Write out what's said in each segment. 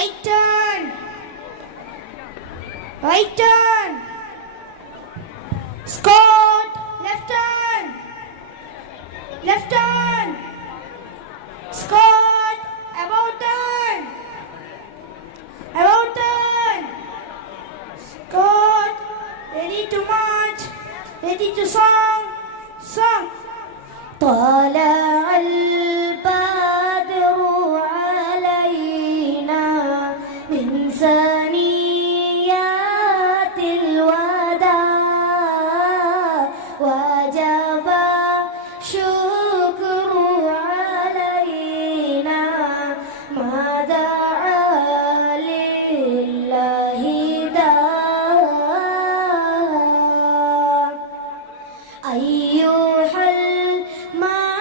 Right turn. Right turn. أيها الما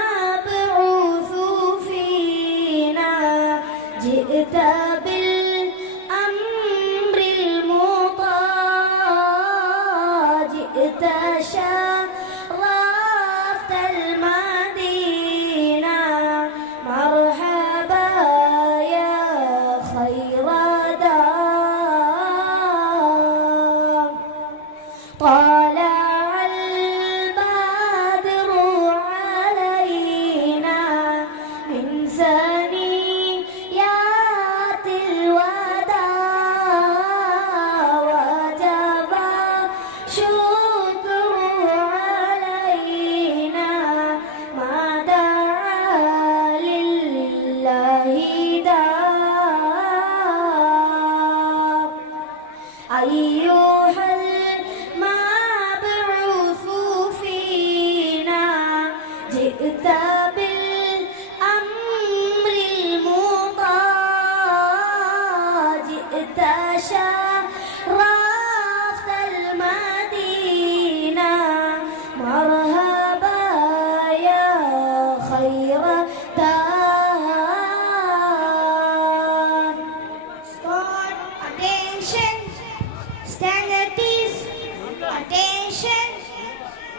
بعوث فينا جئت بالأمر المطاع جئت شاء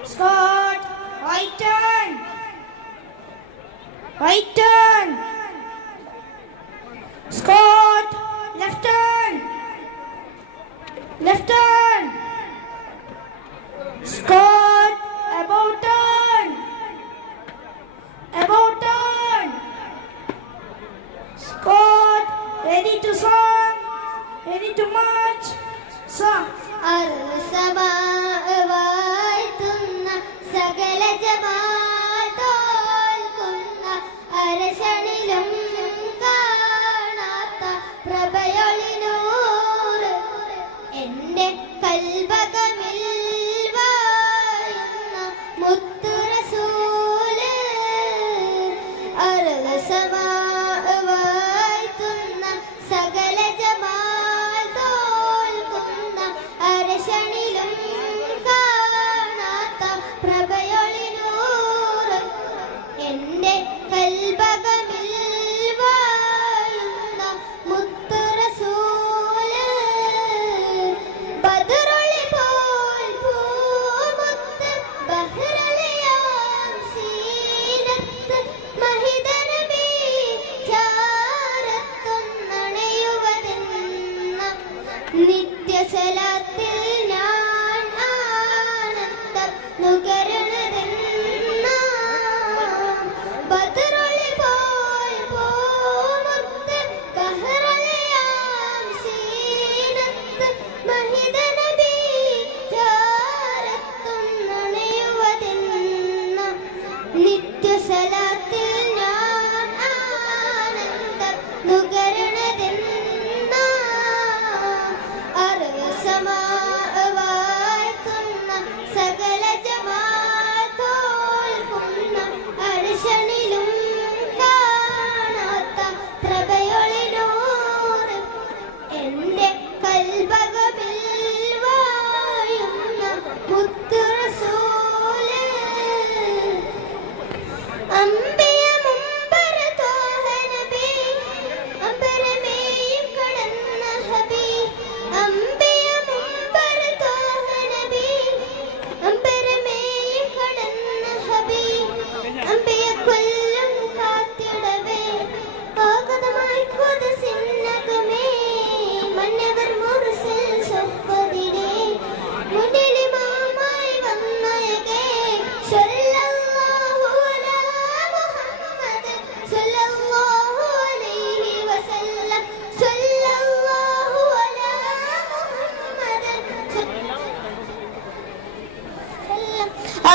Scott, right turn. Right turn. Scott, left turn. Left turn. Scott, about turn. About turn. Scott, ready to song. Ready to march. Song. Al-Sabah.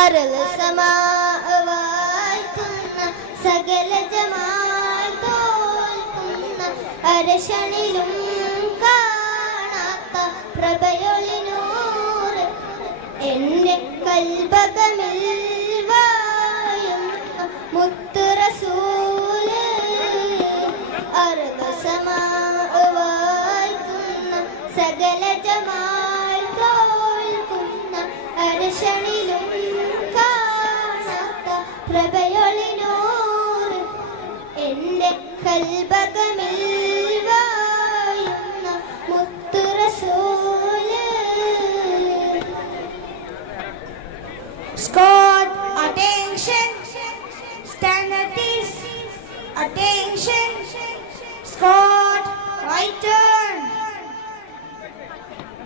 അരുൾ സമാവായിക്കുന്ന സകല ജമാൽ തോൽക്കുന്ന അരശണിലും കാണാത്ത പ്രഭയൊളിനൂറ് എന്നെ കൽബകമിൽ കൽബകമിൽ വായുന്ന മുത്തുറസൂല് Squad, attention. Stand at this. Attention. Squad, right turn.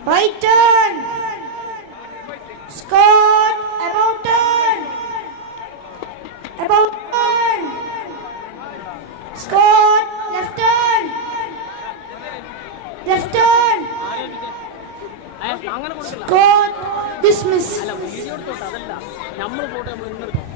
Right turn. Squad, about turn. About turn. Squad, അങ്ങനെ കൊടുക്കില്ല. Dismiss. അല്ല video എടുത്തോട്ടെ അതല്ല. നമ്മൾ പോട്ടെ നമ്മൾ ഇന്നെടുക്കാം